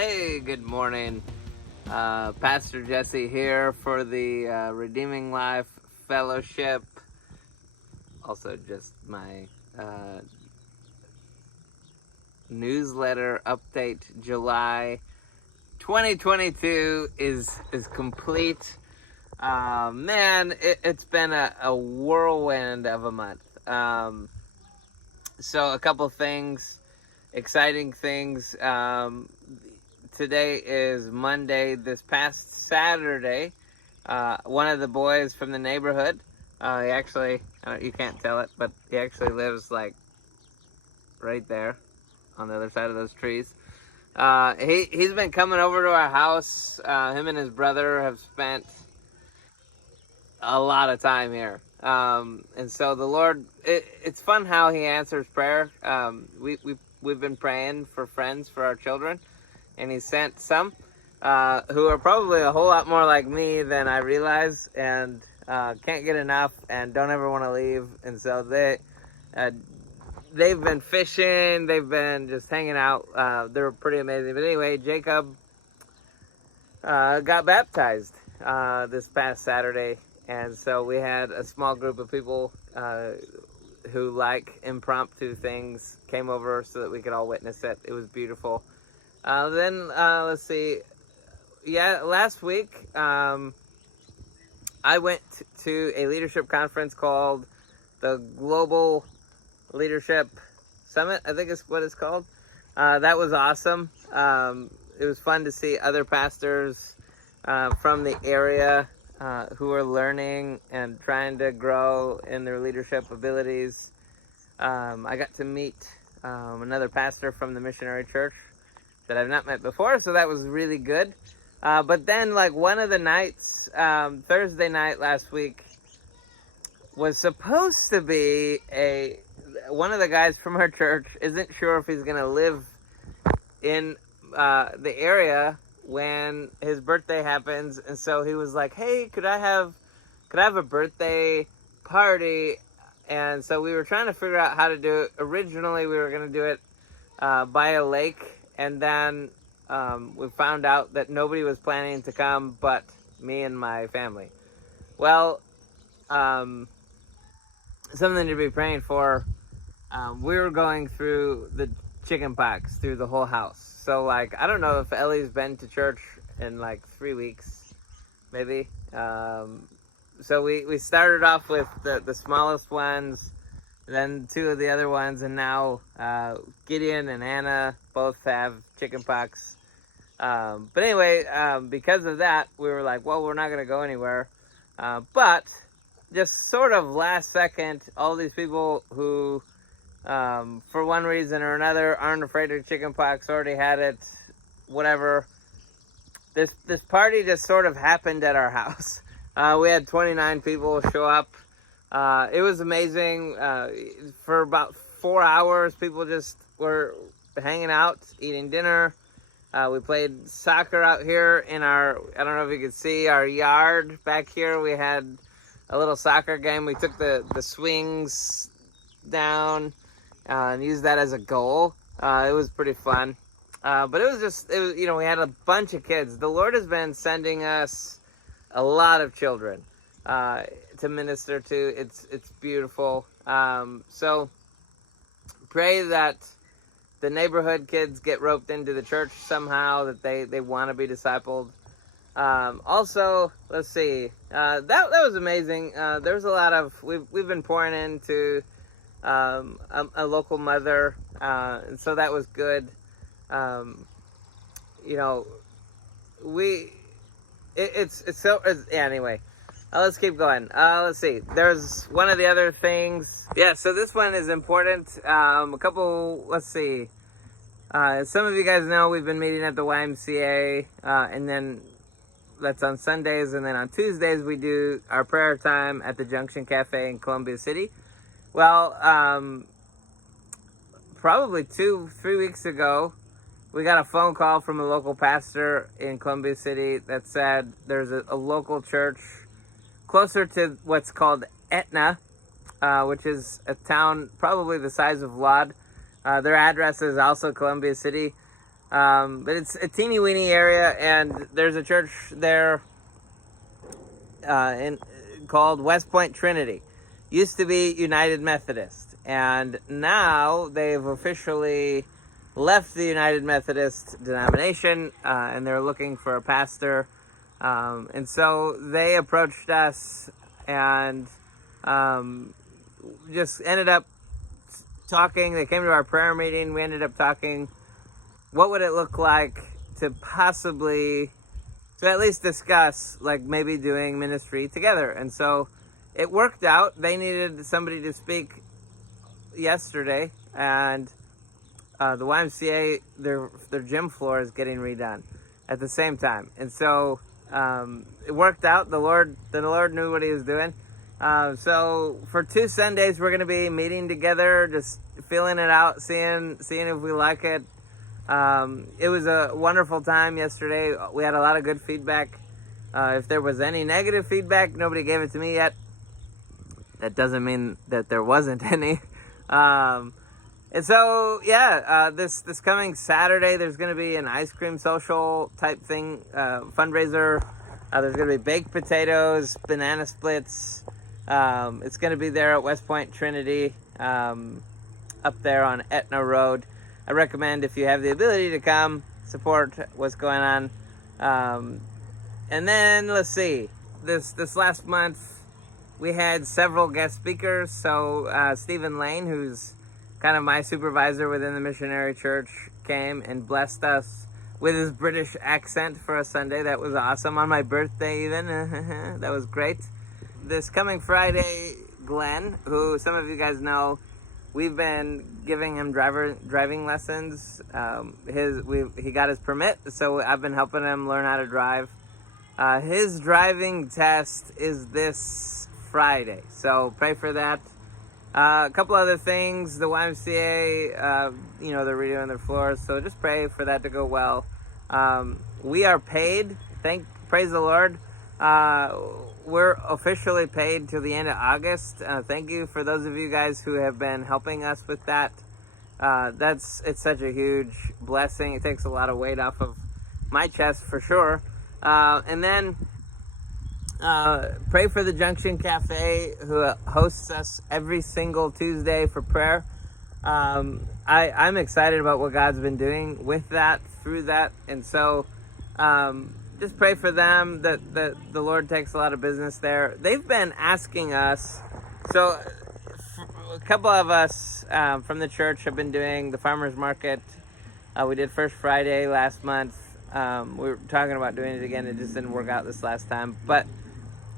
Hey, good morning. Pastor Jesse here for the Redeeming Life Fellowship. Also, just my newsletter update. July 2022 is complete. Man, it's been a whirlwind of a month. So a couple things, exciting things. Today is Monday. This past Saturday, one of the boys from the neighborhood, he actually, you can't tell it, but he actually lives like right there on the other side of those trees. He's been coming over to our house. Him and his brother have spent a lot of time here. And so the Lord, it's fun how he answers prayer. We've been praying for friends for our children, and he sent some who are probably a whole lot more like me than I realize, and can't get enough and don't ever want to leave. And so they've been fishing, they've been just hanging out. They're pretty amazing. But anyway, Jacob got baptized this past Saturday, and so we had a small group of people who like impromptu things came over so that we could all witness it. It was beautiful. Then let's see. Yeah, last week I went to a leadership conference called the Global Leadership Summit, I think is what it's called. That was awesome. It was fun to see other pastors from the area who are learning and trying to grow in their leadership abilities. I got to meet another pastor from the missionary church that I've not met before, so that was really good. But then, like, one of the nights, Thursday night last week, was supposed to be one of the guys from our church isn't sure if he's going to live in the area when his birthday happens, and so he was like, hey, could I have a birthday party? And so we were trying to figure out how to do it. Originally we were going to do it by a lake, and then we found out that nobody was planning to come but me and my family. Well, something to be praying for. We were going through the chicken pox through the whole house. So, like, I don't know if Ellie's been to church in like 3 weeks, maybe. So we started off with the smallest ones, then two of the other ones, and now Gideon and Anna both have chicken pox. But anyway, because of that, we were like, well, we're not going to go anywhere. But just sort of last second, all these people who for one reason or another aren't afraid of chickenpox, already had it, whatever. This party just sort of happened at our house. We had 29 people show up. It was amazing. For about 4 hours, people just were hanging out, eating dinner. We played soccer out here in our, I don't know if you could see, our yard back here. We had a little soccer game. We took the swings down and used that as a goal. It was pretty fun. But it was, we had a bunch of kids. The Lord has been sending us a lot of children to minister to. It's beautiful. So pray that the neighborhood kids get roped into the church somehow, that they want to be discipled. Also, let's see, that was amazing. There's a lot of, we've been pouring into a local mother, and so that was good. Anyway, let's keep going. Let's see, there's one of the other things. Yeah, so this one is important. Let's see. Some of you guys know we've been meeting at the YMCA, and then that's on Sundays, and then on Tuesdays we do our prayer time at the Junction Cafe in Columbia City. Well, probably 2-3 weeks ago, we got a phone call from a local pastor in Columbia City that said there's a local church closer to what's called Etna, which is a town probably the size of Lod. Their address is also Columbia City. But it's a teeny weeny area, and there's a church there called West Point Trinity. Used to be United Methodist, and now they've officially left the United Methodist denomination, and they're looking for a pastor. And so they approached us and just ended up talking. They came to our prayer meeting. We ended up talking. What would it look like to possibly, to at least discuss, like maybe doing ministry together? And so it worked out. They needed somebody to speak yesterday, and the YMCA, their gym floor is getting redone at the same time. And so it worked out. The Lord knew what he was doing. So for 2 Sundays, we're going to be meeting together, just feeling it out, seeing if we like it. It was a wonderful time yesterday. We had a lot of good feedback. If there was any negative feedback, nobody gave it to me yet. That doesn't mean that there wasn't any. And so, this coming Saturday, there's going to be an ice cream social type thing, fundraiser. There's going to be baked potatoes, banana splits. It's going to be there at West Point Trinity, up there on Etna Road. I recommend, if you have the ability to come, support what's going on. And then, let's see, this last month, we had several guest speakers. So Stephen Lane, who's kind of my supervisor within the missionary church, came and blessed us with his British accent for a Sunday. That was awesome. On my birthday even. That was great. This coming Friday, Glenn, who some of you guys know, we've been giving him driving lessons. He got his permit, so I've been helping him learn how to drive. His driving test is this Friday, so pray for that. A couple other things. The YMCA, they're redoing their floors, so just pray for that to go well. We are paid. Praise the Lord. We're officially paid till the end of August. Thank you for those of you guys who have been helping us with that. It's such a huge blessing. It takes a lot of weight off of my chest for sure. And then pray for the Junction Cafe, who hosts us every single Tuesday for prayer. I'm excited about what God's been doing with that, through that, and so just pray for them that the Lord takes a lot of business there. They've been asking us, so a couple of us from the church have been doing the farmers market. We did First Friday last month. We were talking about doing it again. It just didn't work out this last time, but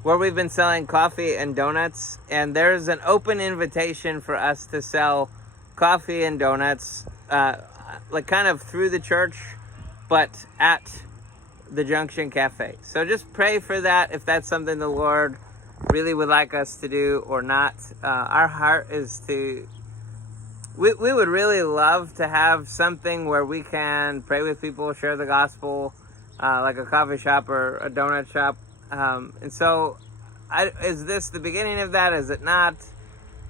where we've been selling coffee and donuts, and there's an open invitation for us to sell coffee and donuts, like kind of through the church, but at the Junction Cafe. So just pray for that, if that's something the Lord really would like us to do or not. Our heart is to, we would really love to have something where we can pray with people, share the gospel, like a coffee shop or a donut shop. And so, is this the beginning of that? Is it not?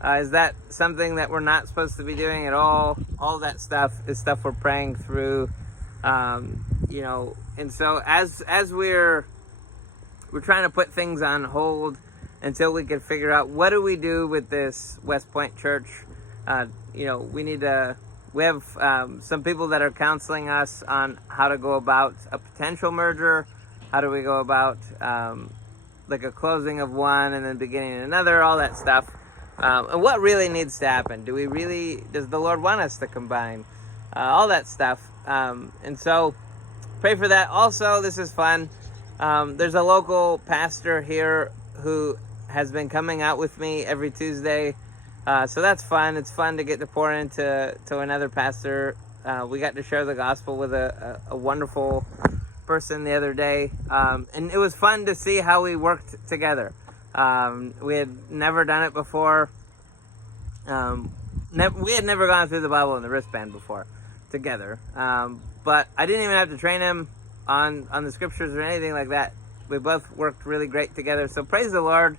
Is that something that we're not supposed to be doing at all? All that stuff is stuff we're praying through. And so as we're trying to put things on hold until we can figure out what do we do with this West Point Church. We have some people that are counseling us on how to go about a potential merger. How do we go about like a closing of one and then beginning another, all that stuff. And what really needs to happen? Does the Lord want us to combine? All that stuff. And so pray for that. Also, this is fun. There's a local pastor here who has been coming out with me every Tuesday. So that's fun. It's fun to get to pour into another pastor. We got to share the gospel with a wonderful person the other day. And it was fun to see how we worked together. We had never done it before. We had never gone through the Bible in the wristband before together. But I didn't even have to train him on the scriptures or anything like that. We both worked really great together. So praise the Lord.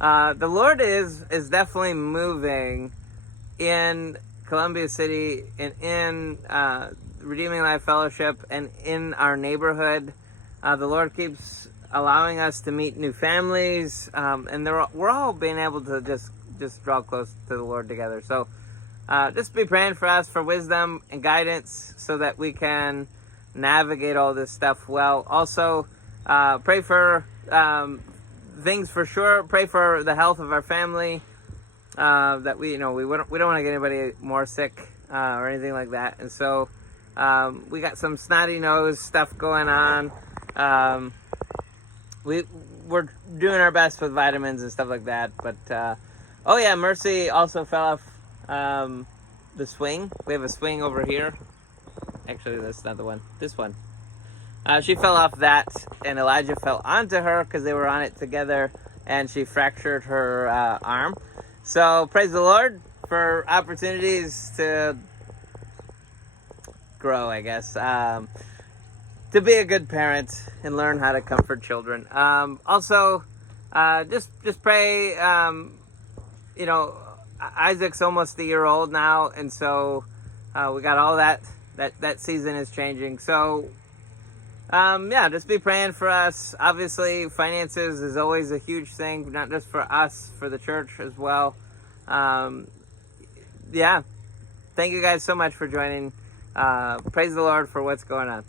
The Lord is definitely moving in Columbia City and in Redeeming Life Fellowship and in our neighborhood. The Lord keeps allowing us to meet new families, and we're all being able to just draw close to the Lord together. So just be praying for us for wisdom and guidance so that we can navigate all this stuff well. Also, pray for things for sure. Pray for the health of our family. That we don't want to get anybody more sick or anything like that. And so we got some snotty nose stuff going on. We're doing our best with vitamins and stuff like that. But oh yeah, Mercy also fell off the swing. We have a swing over here. Actually, that's not the one. This one. She fell off that, and Elijah fell onto her because they were on it together, and she fractured her arm. So praise the Lord for opportunities to grow, I guess, to be a good parent and learn how to comfort children. Also, just pray. Isaac's almost a year old now, and so we got all that season is changing. So just be praying for us. Obviously, finances is always a huge thing, not just for us, for the church as well. Thank you guys so much for joining. Praise the Lord for what's going on.